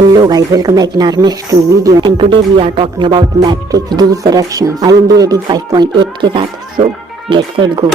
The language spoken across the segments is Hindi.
Hello guys, welcome back in our next video and today we are talking about Matrix Resurrection. IMDb rating 5.8 के साथ, so let's go.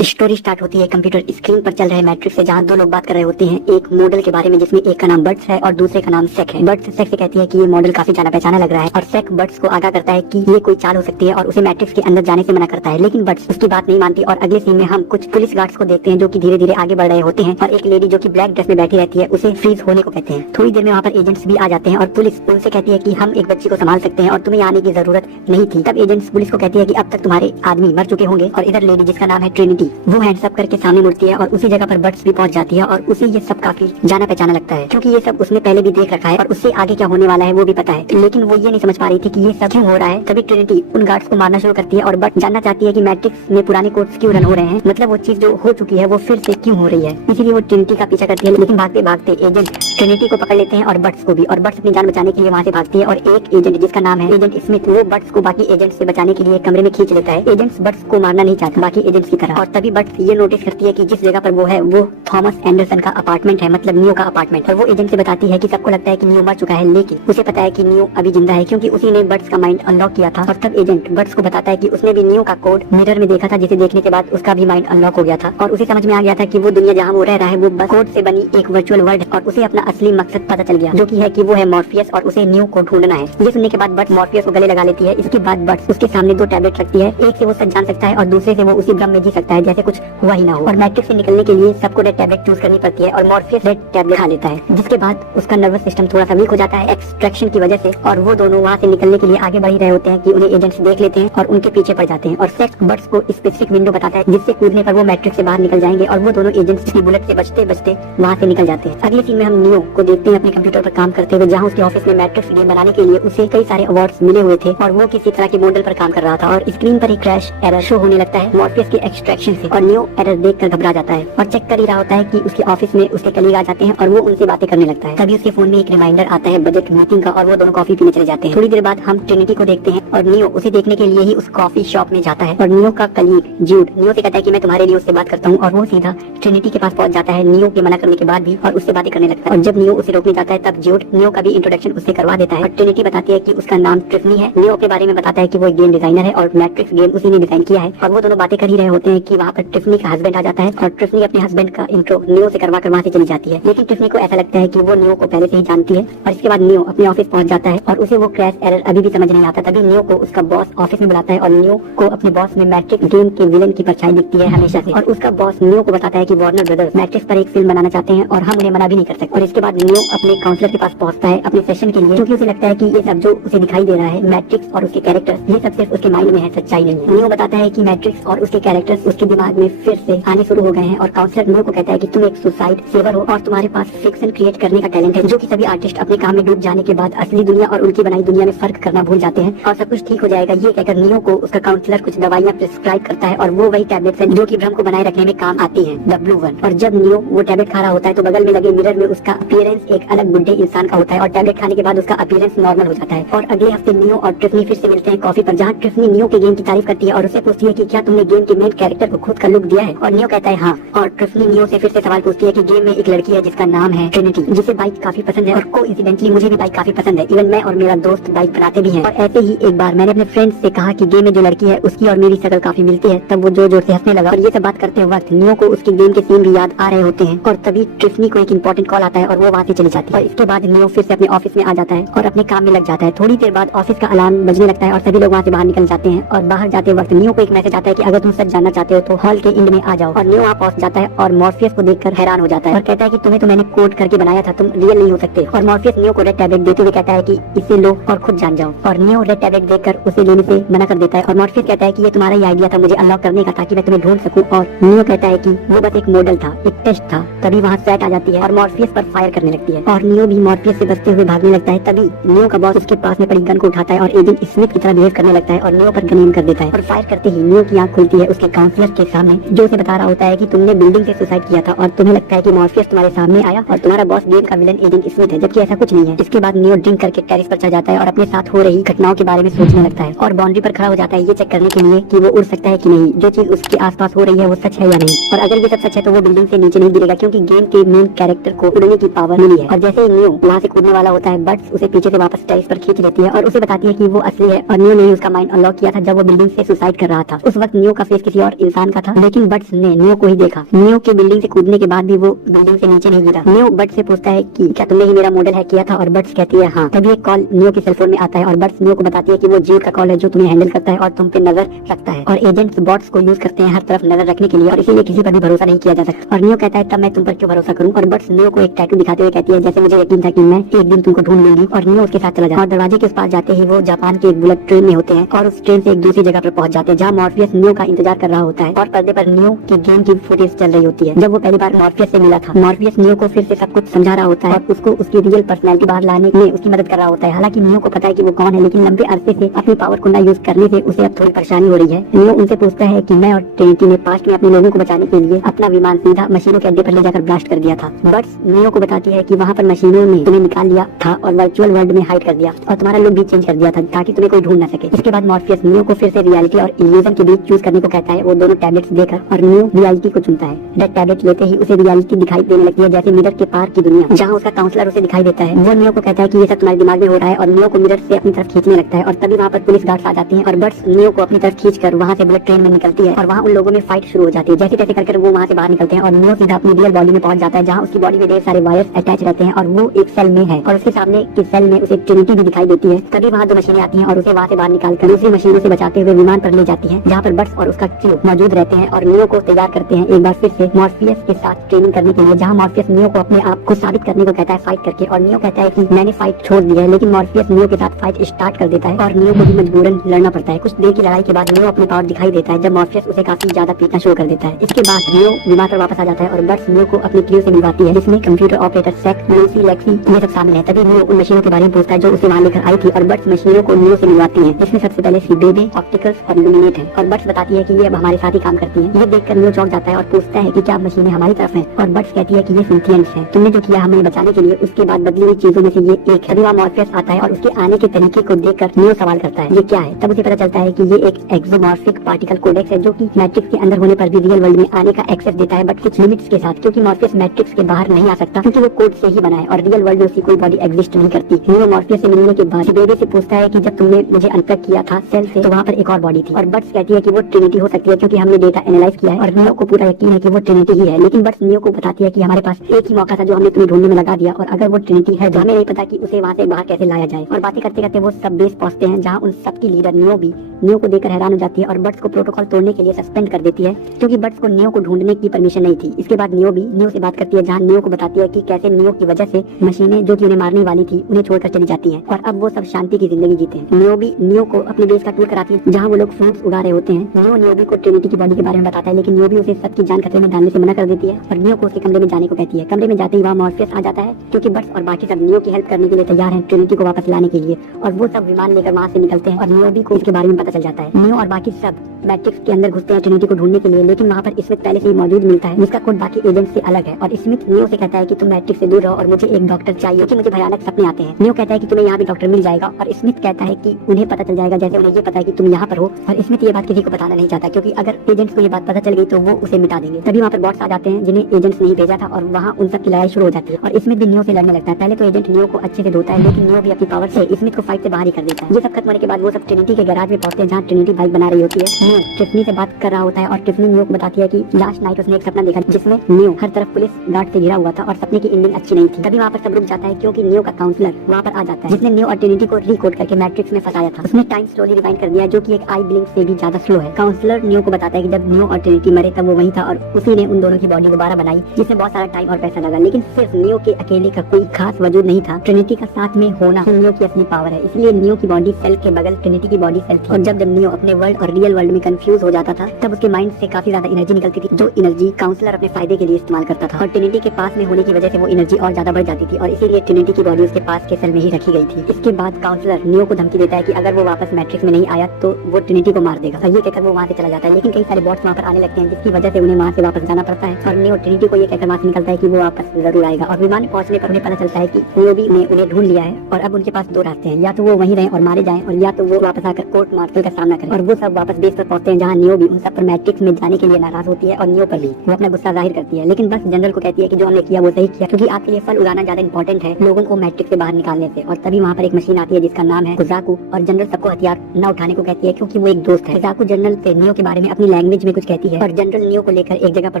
Story start होती है कंप्यूटर स्क्रीन पर चल रहे मैट्रिक्स से, जहाँ दो लोग बात कर रहे होते हैं एक मॉडल के बारे में जिसमें एक का नाम बर्ड्स है और दूसरे का नाम सेक है। बर्ड्स सेक से कहती है कि ये मॉडल काफी जाना पहचाना लग रहा है और सेक बर्ड्स को आगाह करता है कि ये कोई चाल हो सकती है और उसे मैट्रिक्स के अंदर जाने से मना करता है, लेकिन बर्ड्स उसकी बात नहीं मानती। और अगले सीन में हम कुछ पुलिस गार्ड्स को देखते हैं जो कि धीरे धीरे आगे बढ़ रहे होते हैं और एक लेडी जो कि ब्लैक ड्रेस में बैठी रहती है उसे फ्रीज होने को कहते हैं। थोड़ी देर में वहाँ पर एजेंट्स भी आ जाते हैं और पुलिस उनसे कहती है कि हम एक बच्ची को संभाल सकते हैं और तुम्हें आने की जरूरत नहीं थी। तब एजेंट्स पुलिस को कहती है कि अब तक तुम्हारे आदमी मर चुके होंगे और इधर लेडी जिसका नाम है ट्रिनिटी वो हैंड्स अप करके सामने मुड़ती है और उसी जगह पर बर्ड्स भी पहुंच जाती है और उसे ये सब काफी जाना पहचाना लगता है क्योंकि ये सब उसने पहले भी देख रखा है और उससे आगे क्या होने वाला है वो भी पता है, लेकिन वो ये नहीं समझ पा रही थी कि ये सब क्यों हो रहा है। तभी ट्रिनिटी उन गार्ड्स को मारना शुरू करती है और बर्ड्स जानना चाहती है कि मैट्रिक्स में पुराने कोड्स क्यों रन हो रहे हैं, मतलब वो चीज जो हो चुकी है वो फिर से क्यों हो रही है। इसीलिए वो ट्रिनिटी का पीछा करती है, लेकिन भागते भागते एजेंट ट्रिनिटी को पकड़ लेते हैं और बर्ड्स को भी, और बर्ड्स अपनी जान बचाने के लिए वहाँ से भागती है और एक एजेंट जिसका नाम है एजेंट स्मिथ वो बर्ड्स को बाकी एजेंट से बचाने के लिए कमरे में खींच लेता है। एजेंट्स बर्ड्स को मारना नहीं चाहता बाकी एजेंट्स की तरह, और तभी बर्ड्स ये नोटिस करती है कि जिस जगह पर वो है वो थॉमस एंडरसन का अपार्टमेंट है, मतलब नियो का अपार्टमेंट। और वो एजेंट से बताती है कि सबको लगता है कि नियो मर चुका है, लेकिन उसे पता है कि नियो अभी जिंदा है क्योंकि उसी ने बर्ड्स का माइंड अनलॉक किया था। और तब एजेंट बर्ड्स को बताता है कि उसने भी नियो का कोड मिरर में देखा था, जिसे देखने के बाद उसका भी माइंड अनलॉक हो गया था और उसे समझ में आ गया था कि वो दुनिया जहाँ वो रह रहा है वो बस कोड से बनी एक वर्चुअल वर्ल्ड है। और उसे अपना असली मकसद पता चल गया जो कि है कि वो है मॉर्फियस और उसे नियो को ढूंढना है। ये सुनने के बाद बर्ड्स मॉर्फियस को गले लगा लेती है। इसके बाद बर्ड्स उसके सामने दो टैबलेट रखती है, एक से वो सच जान सकता है और दूसरे से वो उसी भ्रम में जी सकता है जैसे कुछ हुआ ही ना हो। और मैट्रिक्स से निकलने के लिए सबको रेड टैबलेट चूज करनी पड़ती है और मॉर्फियस रेड टैबलेट खा लेता है, जिसके बाद उसका नर्वस सिस्टम थोड़ा सा वीक हो जाता है एक्सट्रैक्शन की वजह से। और वो दोनों वहाँ से निकलने के लिए आगे बढ़ ही रहे होते हैं कि उन्हें एजेंट्स देख लेते हैं और उनके पीछे पड़ जाते हैं। और सेक्स बर्ड्स को स्पेसिफिक विंडो बताता है जिससे कूदने पर वो मैट्रिक्स से बाहर निकल जाएंगे और वो दोनों एजेंट्स की बुलेट से बचते बचते वहाँ से निकल जाते हैं। अगले सीन में हम नियो को देखते हैं अपने कंप्यूटर पर काम करते हुए, जहाँ उसके ऑफिस में मैट्रिक्स गेम बनाने के लिए उसे कई सारे अवार्ड्स मिले हुए थे और वो किसी तरह के मॉडल पर काम कर रहा था। और स्क्रीन पर एक क्रैश एरर शो होने लगता है मॉर्फियस के एक्सट्रैक्शन से और नियो एरर देखकर घबरा जाता है और चेक कर ही रहा होता है कि उसके ऑफिस में उसके कलीग आ जाते हैं और वो उनसे बातें करने लगता है। तभी उसके फोन में एक रिमाइंडर आता है बजट मीटिंग का और वो दोनों कॉफी पीने चले जाते हैं। थोड़ी देर बाद हम ट्रिनिटी को देखते हैं और नियो उसे देखने के लिए ही उस कॉफी शॉप में जाता है और नियो का कलीग ज्यूड नियो से कहता है कि मैं तुम्हारे लिए उससे बात करता हूँ और वो सीधा ट्रिनिटी के पास पहुंच जाता है नियो के मना करने के बाद भी और उससे बातें करने लगता है। और जब नियो उसे रोकने जाता है तब ज्यूड नियो का भी इंट्रोडक्शन उससे करवा देता है और ट्रिनिटी बताती है कि उसका नाम ट्रिफनी है। नियो के बारे में बताता है कि वो एक गेम डिजाइनर है और मैट्रिक्स गेम उसी ने डिजाइन किया है। और वो दोनों बातें कर ही रहे होते हैं कि वहाँ पर ट्रिफनी का हस्बैंड आ जाता है और ट्रिफनी अपने हस्बैंड का इंट्रो नियो से करवा कर वहाँ से चली जाती है, लेकिन ट्रिफनी को ऐसा लगता है कि वो नियो को पहले से ही जानती है। और इसके बाद नियो अपने ऑफिस पहुंच जाता है और उसे वो क्रैश एरर अभी भी समझ नहीं आता। तभी नियो को उसका बॉस ऑफिस में बुलाता है और नियो को अपने बॉस में मैट्रिक्स गेम के विलन की परछाई दिखती है हमेशा से। और उसका बॉस नियो को बताता है कि वार्नर ब्रदर्स मैट्रिक्स पर एक फिल्म बनाना चाहते हैं और हम उन्हें मना भी नहीं कर सकते। और इसके बाद नियो अपने काउंसलर के पास पहुंचता है अपने सेशन के लिए, क्योंकि उसे लगता है कि ये सब जो उसे दिखाई दे रहा है मैट्रिक्स और उसके कैरेक्टर्स ये सब सिर्फ उसके माइंड में है, सच्चाई नहीं है। नियो बताता है कि मैट्रिक्स और उसके कैरेक्टर्स उसके दिमाग में फिर से आने शुरू हो गए हैं और काउंसलर नियो को कहता है कि तुम एक सुसाइड सेवर हो और तुम्हारे पास फिक्शन क्रिएट करने का टैलेंट है, जो कि सभी आर्टिस्ट अपने काम में डूब जाने के बाद असली दुनिया और उनकी बनाई दुनिया में फर्क करना भूल जाते हैं और सब कुछ ठीक हो जाएगा। ये कहकर नियो को उसका काउंसलर कुछ दवाइयां प्रिस्क्राइब करता है और वो वही टैबलेट्स हैं जो कि भ्रम को बनाए रखने में काम आती हैं, W1। और जब नियो वो टैबलेट खा रहा होता है तो बगल में लगे मिरर में उसका अपीयरेंस एक अलग बुढ़े इंसान का होता है और टैबलेट खाने के बाद उसका अपीयरेंस नॉर्मल हो जाता है। और अगले हफ्ते नियो और ट्रिफनी फिर से मिलते हैं कॉफी पर, जहाँ ट्रिफनी नियो के गेम की तारीफ करती है और उसे पूछती है कि क्या तुमने गेम के मेन कैरेक्टर को खुद का लुक दिया है, और नियो कहता है हाँ। और ट्रिफनी नियो से फिर से सवाल पूछती है कि गेम में एक लड़की है जिसका नाम है ट्रिनिटी, जिसे बाइक काफी पसंद है और कोइंसिडेंटली मुझे भी बाइक काफी पसंद है, इवन मैं और मेरा दोस्त बाइक बनाते भी हैं। और ऐसे ही एक बार मैंने अपने फ्रेंड्स से कहा कि गेम में जो लड़की है उसकी और मेरी शक्ल काफी मिलती है, तब वो जोर जोर से हंसने लगा। और ये सब बात करते वक्त नियो को उसके गेम के सीन भी याद आ रहे होते हैं और तभी ट्रिफनी को एक इंपॉर्टेंट कॉल आता है और वो वहाँ से चली जाती है। और इसके बाद नियो फिर से अपने ऑफिस में आ जाता है और अपने काम में लग जाता है। थोड़ी देर बाद ऑफिस का अलार्म बजने लगता है और सभी लोग वहाँ से बाहर निकल जाते हैं। और बाहर जाते वक्त नियो को एक मैसेज आता है कि अगर तुम सच जानना चाहते हो तो हॉल के एंड में आ जाओ। और नियो वहाँ पहुँच जाता है और मॉर्फियस को देखकर हैरान हो जाता है और कहता है कि तुम्हें तो मैंने कोड करके बनाया था, तुम रियल नहीं हो सकते। और मॉर्फियस नियो को रेड टैबलेट देते हुए कहता है कि इसे लो और खुद जान जाओ। और नियो रेड टैबलेट देखकर उसे लेने से मना कर देता है और मॉर्फियस कहता है कि ये तुम्हारा ही आइडिया था मुझे अनलॉक करने का ताकि मैं तुम्हें ढूंढ सकूं। और नियो कहता है कि वो बस एक मॉडल था, एक टेस्ट था। तभी वहाँ सेट आ जाती है और मॉर्फियस पर फायर करने लगती है और नियो भी मॉर्फियस से बचते हुए भागने लगता है। तभी नियो का बॉस उसके पास में पड़ी गन को उठाता है और एजेंट स्मिथ की तरह बिहेव करने लगता है और नियो पर गन एम कर देता है और फायर करते ही नियो की आंख खुलती है उसके काउंसलर के सामने, जो उसे बता रहा होता है कि तुमने बिल्डिंग से सुसाइड किया था और तुम्हें लगता है कि मॉर्फियस तुम्हारे सामने आया और तुम्हारा बॉस गेम का विलन एजेंट स्मिथ है, जबकि ऐसा कुछ नहीं है। इसके बाद नियो ड्रिंक करके टेरेस पर चढ़ जाता है और अपने साथ हो रही घटनाओं के बारे में सोचने लगता है और बाउंड्री पर खड़ा हो जाता है ये चेक करने के लिए कि वो उड़ सकता है कि नहीं, जो चीज उसके आसपास हो रही है वो सच है या नहीं, और अगर ये सब सच है तो वो बिल्डिंग से नीचे नहीं गिरेगा क्योंकि गेम के मेन कैरेक्टर को उड़ने की पावर मिली है। और जैसे ही नियो वहाँ से कूदने वाला होता है, बट्स उसे पीछे से वापस टेरेस पर खींच लेती है और उसे बताती है कि वो असली है और नियो ने उसका माइंड अनलॉक किया था जब वो बिल्डिंग से सुसाइड कर रहा था। उस वक्त नियो का फेस किसी और इंसान का था, लेकिन बट्स ने नियो को ही देखा। नियो के बिल्डिंग से कूदने के बाद भी वो बिल्डिंग से नीचे नहीं गिरा। नियो बट्स से पूछता है कि क्या तुमने ही मेरा मॉडल हैक किया था, और बट्स कहती है हाँ। तभी एक कॉल नियो के सेलफोन में आता है और बट्स नियो को बताती है कि वो जीव का कॉल है जो तुम्हें हैंडल करता है और तुम पे नजर रखता है, और एजेंट्स बॉट्स को यूज करते हैं हर तरफ नजर रखने के लिए और इसीलिए किसी पर भी भरोसा नहीं किया जा सकता। और नियो कहता है तब मैं तुम पर क्यों भरोसा करूं, और बट्स नियो को एक टैटू दिखाते हुए कहती है जैसे मुझे यकीन था कि मैं एक दिन तुमको ढूंढ लूंगी, और नियो उसके साथ चला जाता है। और दरवाजे के उस पार जाते ही वो जापान के एक बुलेट ट्रेन में होते हैं और उस ट्रेन से एक दूसरी जगह पर पहुंच जाते हैं जहाँ मॉर्फियस नियो का इंतजार कर रहा होता है और पर्दे पर नियो के गेम की फुटेज चल रही होती है। जब वो पहली बार मॉर्फियस से मिला था, मॉर्फियस नियो को फिर से सब कुछ समझा रहा होता है और उसको उसकी रियल पर्सनैलिटी बाहर लाने में उसकी मदद कर रहा होता है। हालांकि नियो को पता है कि वो कौन है, लेकिन लंबे अरसे से अपनी पावर को ना यूज करने से उसे अब थोड़ी परेशानी हो रही है। नियो उनसे पूछता है कि मैं और ट्रिनिटी ने पास्ट में अपने लोगों को बचाने के लिए अपना विमान सीधा मशीनों के अड्डे पर ले जाकर ब्लास्ट कर दिया था। बट्स नियो को बताती है कि वहाँ पर मशीनों ने तुम्हें निकाल लिया था और वर्चुअल वर्ल्ड में हाइड कर दिया और तुम्हारा लुक भी चेंज कर दिया था ताकि तुम्हें कोई ढूंढ न सके। इसके बाद मॉर्फियस नियो को फिर से रियलिटी और इल्यूजन के बीच चूज करने को कहता है। वो दोनों टैबलेट्स देकर और नियो रियलिटी को चुनता है। डेड टैबलेट लेते ही उसे रियलिटी दिखाई देने लगती है, जैसे मिरर के पार की दुनिया, जहाँ उसका काउंसलर उसे दिखाई देता है। वो नियो को कहता है कि ये सब तुम्हारे दिमाग में हो रहा है और नियो को मिरर से अपनी तरफ खींचने लगता है और तभी वहाँ पर पुलिस गार्ड्स आ जाती हैं और बट्स नियो को अपनी तरफ खींचकर वहाँ से बुलेट ट्रेन में निकलती है और वहाँ उन लोगों में फाइट शुरू हो जाती है। जैसे तैसे करके वो वहाँ से बाहर निकलते हैं और नियो सीधा अपनी रियल बॉडी में पहुंच जाता है, जहाँ उसकी बॉडी में ढेर सारे वायर्स अटैच रहते हैं और वो एक सेल में है और उसके सामने की सेल में उसे ट्रिनिटी भी दिखाई देती है। तभी वहाँ दो मशीनें आती हैं और उसे वहाँ से बाहर निकालकर दूसरी मशीनों से बचाते हुए विमान पर ले जाती हैं, जहाँ पर बट्स और उसका क्रू मौजूद रहते हैं और नियो को तैयार करते हैं एक बार फिर से मॉर्फियस के साथ ट्रेनिंग करने के लिए, जहाँ मॉर्फियस नियो को अपने आप को साबित करने को कहता है फाइट करके, और नियो कहता है कि मैंने फाइट छोड़ दी है, लेकिन मॉर्फियस नियो के साथ फाइट स्टार्ट कर देता है और नियो को भी मजबूरन लड़ना पड़ता है। कुछ देर की लड़ाई के बाद नियो अपनी पावर दिखाई देता है जब मॉर्फियस उसे काफी ज्यादा पीटना शुरू कर देता है। इसके बाद नियो विमान पर वापस आ जाता है और बट्स नियो को अपनी क्रू से मिलवाती है, जिसमें कंप्यूटर ऑपरेटर सेक, लूसी, लेक्सी ये सब शामिल है। तभी नियो उन मशीनों के बारे में पूछता है जो उसे वहाँ लेकर आई थी और बट्स मशीनों को नियो से मिलवाती है, जिसमें सबसे पहले सीबेबे, ऑप्टिकल्स और लुमिनेट है। और बट्स बताती है कि ये अब हमारे साथ ही काम करती हैं। ये देखकर नियो चौंक जाता है और पूछता है कि क्या मशीनें हमारी तरफ हैं, और बट्स कहती है कि ये सिंथियंट्स हैं, तुमने जो किया हमें बचाने के लिए उसके बाद बदली हुई चीजों में से ये एक है। तभी वहाँ मॉर्फियस आता है और उसके आने के तरीके को देखकर नियो सवाल करता है ये क्या है। तब उसे पता चलता है कि ये एक एक्सोमॉर्फिक पार्टिकल कोडेक्स है जो कि मैट्रिक्स के अंदर होने पर भी रियल वर्ल्ड में आने का एक्सेस देता है, बट कुछ लिमिट्स के साथ, क्योंकि मॉर्फियस मैट्रिक्स के बाहर नहीं आ सकता क्योंकि वो कोड से ही बना है और रियल वर्ल्ड में उसकी कोई बॉडी एग्जिस्ट नहीं करती। नियो मॉर्फियस से मिलने के बाद बेबी से पूछता है कि जब तुमने मुझे अनप्लग किया था सेल से तो वहाँ पर एक और बॉडी थी, और बट्स कहती है कि वो ट्रिनिटी हो सकती है क्योंकि हमने डेटा एनालाइज किया है और नियो को पूरा यकीन है कि वो ट्रिनिटी ही है। लेकिन बट्स नियो को बताती है कि हमारे पास एक ही मौका था जो हमने तुम्हें ढूंढने में लगा दिया, और अगर वो ट्रिनिटी है तो हमें नहीं पता कि उसे वहाँ से बाहर कैसे लाया जाए। और बातें करते करते वो सब बेस पहुंचते हैं जहाँ उन सबकी लीडर नियो को देखकर हैरान हो जाती है और बट्स को प्रोटोकॉल तोड़ने के लिए सस्पेंड कर देती है क्योंकि बट्स को नियो को ढूंढने की परमिशन नहीं थी। इसके बाद नियो भी नियो से बात करती है जहाँ नियो को बताती है कि कैसे नियो की वजह से मशीनें जो कि उन्हें मारने वाली थी उन्हें छोड़कर चली जाती हैं और अब वो सब शांति की जिंदगी जीते हैं। नियो भी नियो को अपने बेस का टूर कराती है जहाँ वो लोग फ्रूट्स उगा रहे होते हैं। नियो को ट्रिनिटी की बॉडी के बारे में बताता है, लेकिन नियो भी उसे सबकी जान खतरे में डालने से मना कर देती है और नियो को उसके कमरे में जाने को कहती है। कमरे में जाते ही वहाँ मॉर्फियस आ जाता है क्योंकि बट्स और बाकी सब नियो की हेल्प करने के लिए तैयार हैं ट्रिनिटी को वापस लाने के लिए, और वो सब विमान लेकर वहाँ से निकलते हैं और नियो भी को इसके बारे में पता चल जाता है। नियो और बाकी सब मैट्रिक्स के अंदर घुसते हैं ट्रिनिटी को ढूंढने के लिए, लेकिन वहाँ पर स्मिथ पहले से ही मौजूद मिलता है जिसका कोड बाकी एजेंट से अलग है, और स्मिथ नियो से कहता है कि तुम मैट्रिक्स से दूर रहो और मुझे एक डॉक्टर चाहिए कि मुझे भयानक सपने आते हैं। नियो कहता है कि तुम्हें यहाँ भी डॉक्टर मिल जाएगा, और स्मिथ कहता है कि उन्हें पता चल जाएगा जैसे उन्हें ये पता है कि तुम यहाँ पर हो, और स्मिथ ये बात किसी को बताना नहीं चाहता क्योंकि अगर एजेंट्स को ये बात पता चल गई तो वो उसे मिटा देंगे। तभी वहाँ पर बॉट्स आ जाते हैं जिन्हें एजेंट्स नहीं भेजा था और वहाँ उन सब की लड़ाई शुरू हो जाती है और स्मिथ भी नियो से लड़ने लगता है। पहले तो एजेंट नियो को अच्छे से धोता है, लेकिन नियो भी अपनी पावर से स्मिथ को फाइट से बाहर ही कर देता है। ये सब खत्म होने के बाद वो सब ट्रिनिटी के गैराज में पहुंचते हैं जहाँ ट्रिनिटी बाइक बना रही होती है। नियो टिफनी से बात कर रहा होता है और टिफनी नियो को बताती है कि लास्ट नाइट उसने एक सपना देखा जिसमें नियो हर तरफ पुलिस गार्ड से घिरा हुआ था और सपने की एंडिंग अच्छी नहीं थी। तभी वहाँ पर सब रुक जाता है क्योंकि नियो का काउंसलर वहाँ पर आ जाता है जिसने नियो और ट्रिनिटी को रिकोड करके मैट्रिक्स में फंसाया था। उसने टाइम स्लोली रिवाइंड कर दिया जो कि एक आई ब्लिंक से भी ज्यादा स्लो है। काउंसलर नियो को बताता है कि जब नियो और ट्रिनिटी मरे तब वो वही था और उसी ने उन दोनों की बॉडी दोबारा बनाई, जिसमें बहुत सारा टाइम और पैसा लगा, लेकिन सिर्फ नियो के अकेले का कोई खास वजूद नहीं था। ट्रिनिटी का साथ में होना नियो की असली पावर है, इसलिए नियो की बॉडी सेल के बगल ट्रिनिटी की बॉडी सेल थी, और जब नियो अपने वर्ल्ड और रियल वर्ल्ड में कंफ्यूज हो जाता था तब उसके माइंड से काफी ज्यादा एनर्जी निकलती थी जो एनर्जी काउंसलर अपने फायदे के लिए इस्तेमाल करता था, और ट्रिनिटी के पास में होने की वजह वजह से वो एनर्जी और ज्यादा बढ़ जाती थी और इसीलिए ट्रिनिटी की बॉडी उसके पास के सेल में ही रखी गई थी। इसके बाद काउंसलर नियो को धमकी देता है कि अगर वो वापस मैट्रिक्स में नहीं आया तो वो ट्रिनिटी को मार देगा और ये कहकर वो वहाँ से चला जाता है। लेकिन कई सारे बॉट्स वहाँ पर आने लगते हैं जिसकी वजह से उन्हें वहाँ से वापस जाना पड़ता है और नियो ट्रिनिटी को ये कहकर वहाँ से निकलता है कि वो वापस जरूर आएगा। और विमान में पहुंचने पर उन्हें पता चलता है कि नियो भी ने उन्हें ढूंढ लिया है और अब उनके पास दो रास्ते हैं, या तो वो वहीं रहें और मारे जाएं और या तो वो वापस आकर कोर्ट मार्शल का सामना करें। और वो सब वापस बेस पर पहुंचते हैं जहाँ नियो भी उन सब पर मैट्रिक्स में जाने के लिए नाराज होती है और नियो पर भी वो अपना गुस्सा जाहिर करती है। लेकिन बस जनरल को कहती है कि जो हमने किया वो सही किया, क्योंकि आपके लिए फल उगाना ज्यादा इंपॉर्टेंट है लोगों को मैट्रिक्स से बाहर निकालने से। और तभी वहाँ पर एक मशीन आती है जिसका नाम है कुजाकू और जनरल सबको हथियार न उठाने को कहती है क्योंकि वो एक दोस्त है। कुजाकू जनरल से नियो के बारे में अपनी लैंग्वेज में कुछ कहती है और जनरल नियो को लेकर एक जगह पर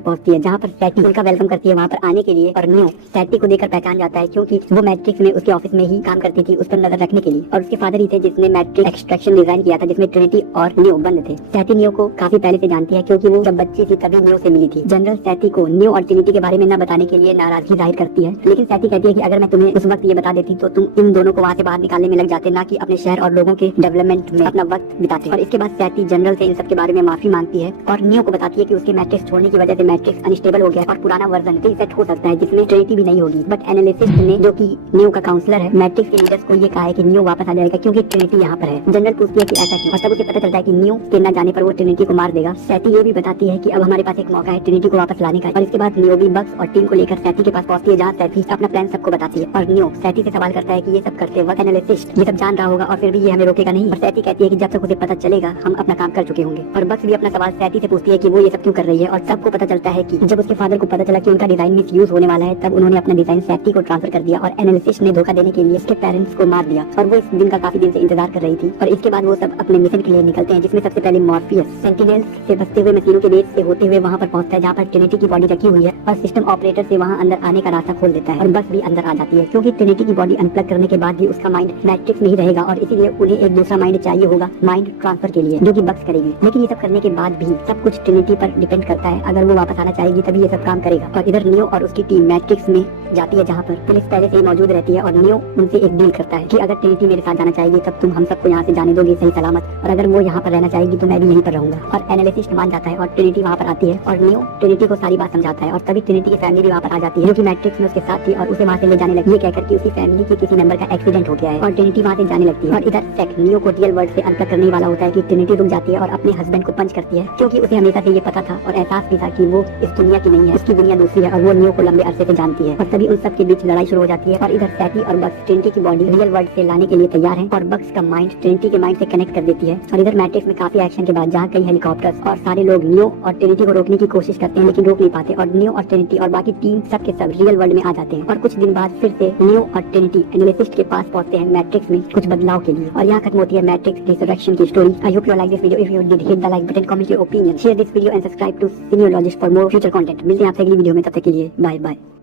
पहुंचती है जहाँ पर सैटी उनका वेलकम करती है वहाँ पर आने के लिए। और नियो सैटी को देखकर पहचान जाता है क्योंकि वो मैट्रिक्स में उसके ऑफिस में ही काम करती थी उस पर नजर रखने के लिए और उसके फादर ही थे जिसने मैट्रिक्स एक्सट्रैक्शन डिजाइन किया था जिसमें ट्रिनिटी और नियो बंद थे। सैटी नियो को काफी पहले से जानती है क्योंकि वो जब बच्ची थी तभी नियो से मिली थी। जनरल सैटी को नियो और ट्रिनिटी के बारे में न बताने के लिए नाराजगी जाहिर करती है, लेकिन सैटी कहती है कि अगर मैं तुम्हें उस वक्त ये बता देती तो तुम इन दोनों को वहाँ से बाहर निकालने में लग जाते, ना कि अपने शहर और लोगों के डेवलपमेंट में अपना वक्त बिताते। और इसके बाद सैटी जनरल से इन सब के बारे में माफी मांगती है और नियो को बताती है कि उसके मैट्रिक्स छोड़ने की वजह से मैट्रिक्स अनस्टेबल हो गया और पुराना वर्जन रीसेट हो सकता है जिसमें ट्रिनिटी भी नहीं होगी। बट एनालिसिस्ट ने, जो कि नियो का काउंसलर है, मैट्रिक्स के लीडर्स को ये कहा है कि नियो वापस आ जाएगा क्योंकि ट्रिनिटी यहाँ पर है। जनरल पूछती है कि ऐसा क्यों, और तब उसे पता चलता है कि नियो के न जाने पर वो ट्रिनिटी को मार देगा। सैटी ये भी बताती है कि अब हमारे पास एक मौका है ट्रिनिटी को वापस लाने का। और इसके बाद नियो भी बक्स और टीम को लेकर सैटी के पास पहुंचती है जहाँ सैटी अपना प्लान सबको बताती है और नियो सैटी से सवाल करता है कि ये सब करते वक्त एनालिसिस्ट ये सब जान रहा होगा और फिर भी ये हमें रोकेगा नहीं। और सैटी कहती है कि जब तक उसे पता चलेगा हम अपना काम कर चुके होंगे। और बक्स भी अपना सवाल सैटी से पूछती है कि वो ये सब क्यों कर रही है और सबको पता चलता है कि जब उसके फादर को पता चला कि उनका डिजाइन मिसयूज होने वाला है तब उन्होंने अपना डिजाइन सैटी को ट्रांसफर कर दिया और एनालिसिस्ट ने धोखा देने के लिए उसके पेरेंट्स को मार दिया और वो इस दिन का काफी दिन से इंतजार कर रही थी। और इसके बाद वो सब अपने मिशन के लिए निकलते हैं जिसमें सबसे पहले मॉर्फियस सेंटिनेल्स से बचते हुए मशीनों के बेस से होते हुए वहाँ पर पहुंचता है जहाँ पर ट्रिनिटी की बॉडी रखी हुई है और सिस्टम ऑपरेटर से वहाँ अंदर आने का रास्ता खोल देता है और बस भी अंदर आ जाती है क्योंकि ट्रिनिटी की बॉडी अनप्लग करने के बाद भी उसका माइंड मैट्रिक्स में ही रहेगा और इसीलिए उन्हें एक दूसरा माइंड चाहिए होगा माइंड ट्रांसफर के लिए, जो कि बक्स करेगी। लेकिन ये सब करने के बाद भी सब कुछ ट्रिनिटी पर डिपेंड करता है, अगर वो वापस आना चाहेगी तभी ये सब काम करेगा। और इधर नियो और उसकी टीम मैट्रिक्स में जाती है जहाँ पर पुलिस पहले से ही मौजूद रहती है और नियो उनसे एक डील करता है कि अगर ट्रिनिटी मेरे साथ जाना चाहेगी तब तुम हम सबको यहाँ से जाने दोगे सही सलामत, और अगर वो यहाँ पर रहना चाहेगी तो मैं भी यहीं पर रहूंगा। और एनालिसिस्ट मान जाता है और ट्रिनिटी वहाँ पर आती है और नियो ट्रिनिटी को सारी बात समझाता है और तभी ट्रिनिटी की फैमिली भी वहाँ पर आ जाती है जो कि मैट्रिक्स में उसके साथ थी और उसे वहाँ से ले जाने लगी, ये कहकर कि उसकी फैमिली के किसी मेंबर का एक्सीडेंट हो गया है और ट्रिनिटी वहाँ से जाने लगती है। और इधर सेक नियो को रियल वर्ल्ड से अनप्लग करने वाला होता है कि ट्रिनिटी रुक जाती है और अपने हस्बैंड को पंच करती है क्योंकि उसे हमेशा से ये पता था और एहसास भी था कि वो इस दुनिया की नहीं है, उसकी दुनिया दूसरी है और वो नियो को लंबे अरसे से जानती है। और तभी उन सब के बीच लड़ाई शुरू हो जाती है और इधर सैटी और बक्स ट्रिनिटी की बॉडी रियल वर्ल्ड से लाने के लिए तैयार है और बक्स का माइंड ट्रिनिटी के माइंड से कनेक्ट कर देती है। और इधर मैट्रिक्स में काफी एक्शन के बाद जहाँ कई हेलीकॉप्टर्स और सारे लोग नियो और ट्रिनिटी को रोकने की कोशिश करते हैं लेकिन रोक नहीं पाते और नियो और ट्रिनिटी और बाकी टीम सब के सब रियल वर्ल्ड में आ जाते हैं। और कुछ दिन बाद फिर से नियो और ट्रिनिटी एनालिसिस्ट के पास पहुंचते हैं मैट्रिक्स में कुछ बदलाव के लिए और यहाँ खत्म होती है मैट्रिक्स रिसरेक्शन की story. I hope you like this video. If you did hit the like button, comment your opinion, share this video and subscribe to cineologist for more future content. मिलते हैं आपसे अगली वीडियो में, तब तक के लिए बाय बाय।